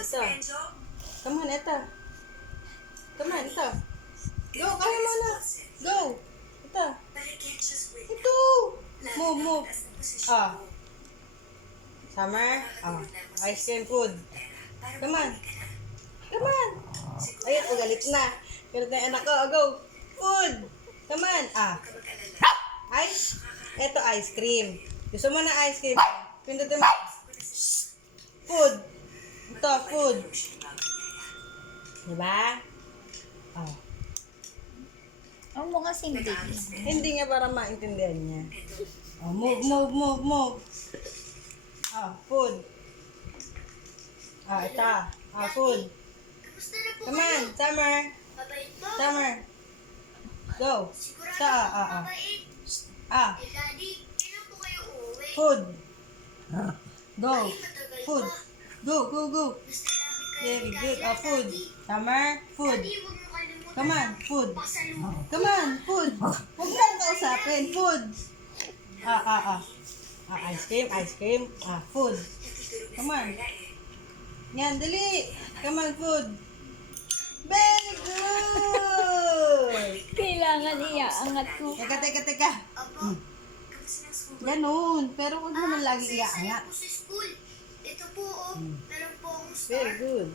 Ito. Come on, ito. Come on, ito. Go, kaya mo na. Go. Ito. Ito. Move. Ah. Summer. Ah. Ice cream food. Come on. Come on. Ayun, galit na. Galit na yung anak ko. Go. Food. Come on. Ah. Ice. Ito, ice cream. Gusto mo na ice cream? Pindutin mo. Food. Ito, food. Diba? Oh. Ang mga hindi. Hindi nga para maintindihan niya. Oh, move. Ah, food. Ah, ito. Ah, food. Come on, Summer. Summer. Go. Ito, Ah. Food. Go. Food. Go. Very good. Ah, food. Summer. Food. Come on, food. Come on, food. Huwag mo lang kausapin. Food. Ah, ice cream. Ah, food. Come on. Yan, dali. Come on, food. Very good. Kailangan iaangat ko. Teka. Ganun. Pero huwag naman lagi iaangat. Ito po, meron po akong Very good.